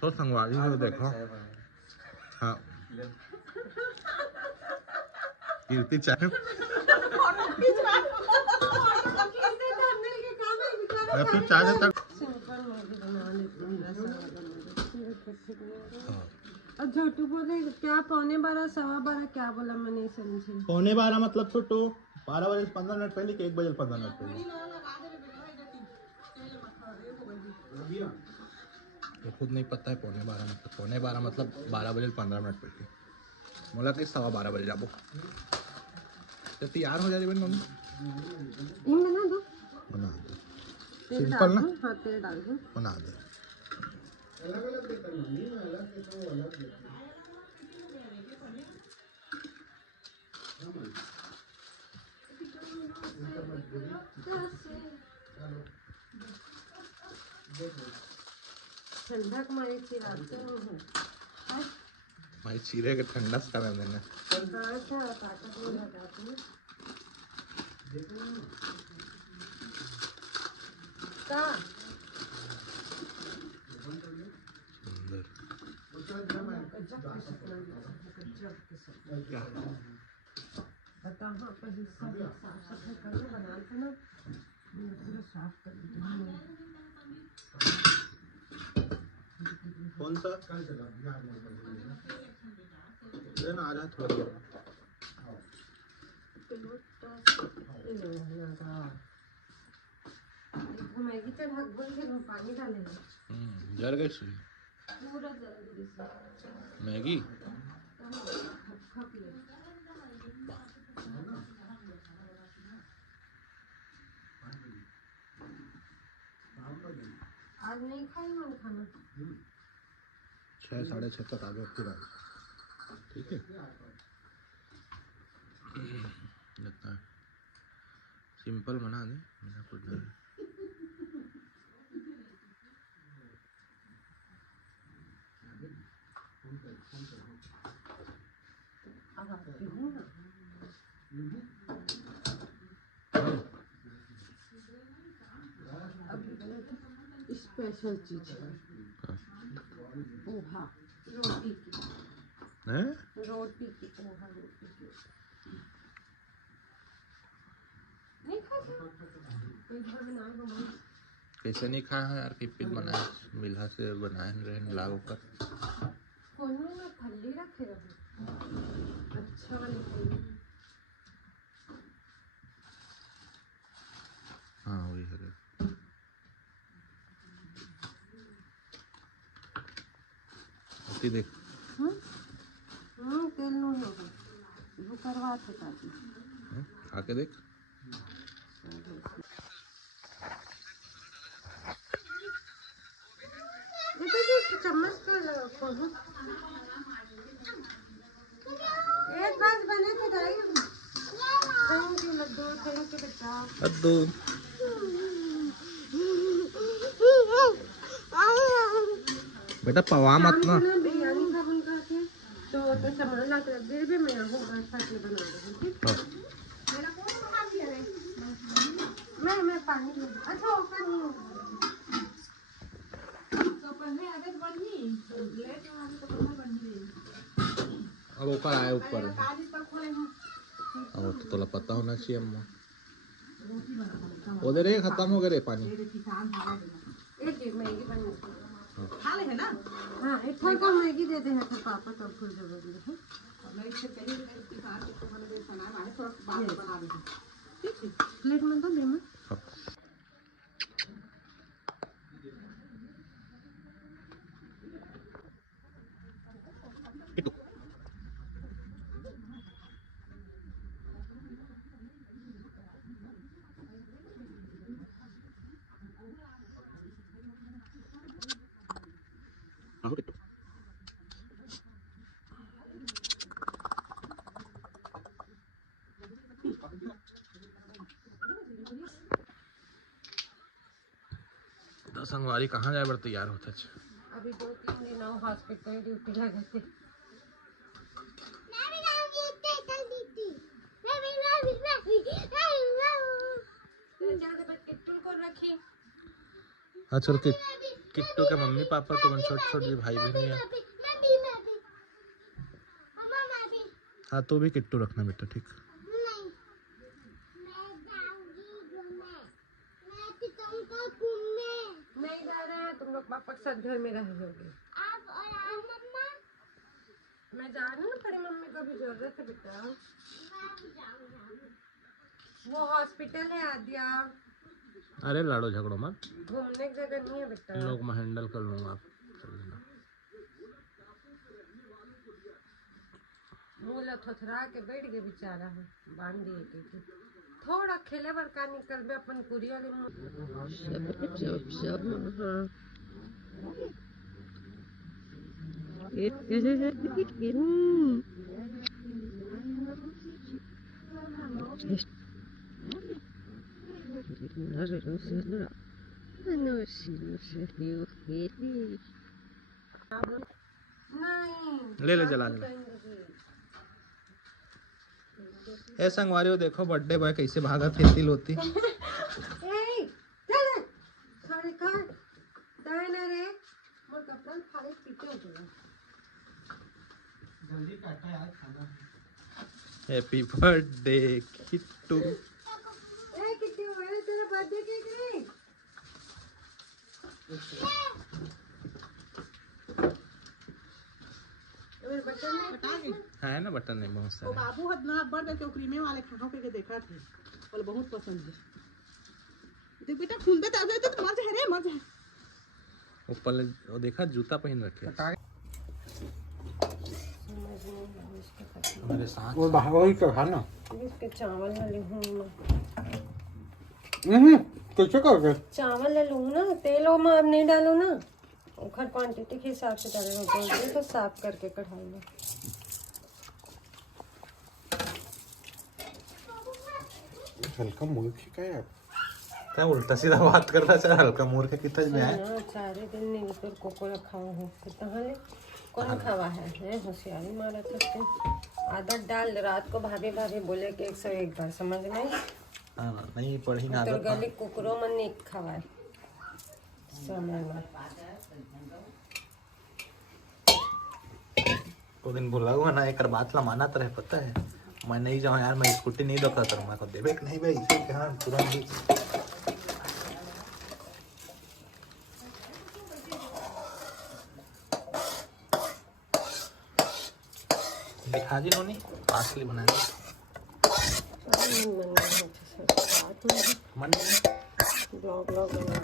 तो संगवारी को देखो। हाँ कीर्ति चाय फिर चाय तक और छोटू बोले क्या 11:15 12:15 क्या बोला मैं नहीं समझी। 11:15 मतलब छोटू 12 बजे 15 मिनट पहले कि 1 बजे 15 मिनट पहले। तो खुद नहीं पता है 11:15 मतलब 11:15 मतलब 12 बजे 15 मिनट पहले। बोला कि 12:15 बजे जाबो तो तैयार हो जाए मम्मी। बना दो सिंपल ना। हाँ तेल डाल दो बना दे। अलग अलग देता है मम्मी मैं अलग देता हूँ अलग देता हूँ। ठंडा कमाई चिराते हो भाई चीरे के ठंडा सा कर देना। हाँ क्या ताकत में लगाते हैं का बता हाँ पर हिस्सा साफ सफाई करके बनाते ना पूरा साफ कर देते हैं। कौन सा लेना आ रहा थोड़ा मैगी तो ढक बोल के पानी डालेंगे। जल गई सुई पूरा जल गई मैगी। आज नहीं खाई मैं खाना 6 साढ़े 6 तक आ गए पूरा। ठीक है लगता है सिंपल बना दे बिना कुछ डाले। स्पेशल चीज पोहा रोटी की रोटी की पोहा रोटी की नहीं खाता कैसे नहीं खाया है यार। किपित बनाए मिला से बनाए रहे लाग कर फोन में ना फल्ली रखे रहो अच्छा वाली फल्ली। हाँ वही है देख। तेल नहीं होगा वो करवा था खा के देख। चम्मच तो एक बार बने थे लड्डू के बच्चा लड्डू बेटा पवा मत ना। बिरयानी का बन रहा थे तो सामान ला कर दे भी मैं हो साथ में बना रही हूँ। ठीक मेरा कौन बना दिया है मैं पानी अच्छा ऊपर नहीं तो पहले आदत बननी लेट वाली तो पहले बन गई अब ऊपर आए ऊपर अब तो थोड़ा पता होना चाहिए अम्मा उधर ही खत्म हो गए पानी। एक मैगी बन खा ले है ना। हाँ एक थोड़ा कम मैगी दे दे है तो पापा तो फिर जरूरी है मैं इससे पहले किसान को मैंने बनाया माने थोड़ा बाद में बना देना ठीक है प्लेट में तो दे मैं संगवारी कहाँ जाए बर तैयार होता है। अभी 2-3 दिन हॉस्पिटल ड्यूटी लगे थे हाँ चल के किट्टू के मम्मी पापा तो छोटे छोटे भाई बहन है। हाँ तो भी किट्टू रखना बेटा, ठीक। नहीं जा रहे हैं, तुम लोग पापा के साथ घर में रहोगे। मैं जा रही हूँ, बड़ी मम्मी को भी जरूरत है बेटा। वो हॉस्पिटल है आद्या। अरे लड़ो झगड़ो मत, घूमने की जगह नहीं है बेटा। इन लोग मैं हैंडल कर लूँगा, आप चल लेना। मुँह थोथरा के बैठ गए बेचारा है, बांध दिए के थोड़ा खेले बर का निकल बे अपन कुरिया ले ले ले जला ले। ए संगवारियों देखो बर्थडे बॉय कैसे भागा खेती होती। Happy birthday Kittu. तेरा बर्थडे केक नहीं है ना बटन नहीं बहुत सारे। बाबू हद ना बर्थडे के क्रीमे वाले खा के देखा थे और बहुत पसंद है। देख बेटा खून पे ताजा तो मर जा रे, मर जा। ऊपर वो देखा जूता पहन रखे हमारे साथ। वो वही का खाना इसके चावल वाले हूँ कैसे करोगे? चावल ले लूँ ना, तेल में अब नहीं डालो ना, उखर क्वांटिटी के हिसाब से डालना होता है, तो साफ करके कढ़ाई में। हल्का मूर्ख का है क्या? उल्टा सीधा बात कर रहा है। हल्का मूर्ख कितना में है? सारे दिन नहीं तो कोको रखा हो कहाँ ले कौन खावा है होशियारी मारा था। आदत डाल, रात को भाभी भाभी बोले कि 101 बार, समझ में नहीं पढ़ी ना तो गली कुकरों में नहीं खवाए समय में। तो दिन बोला हुआ ना एक बात ला माना तो रहे, पता है मैं नहीं जाऊँ यार, मैं स्कूटी नहीं दौड़ा करूँ, मैं को देवे नहीं भाई इसे कहाँ तुरंत ही दिखा जी नोनी पास लिए बना मन ब्लॉग बना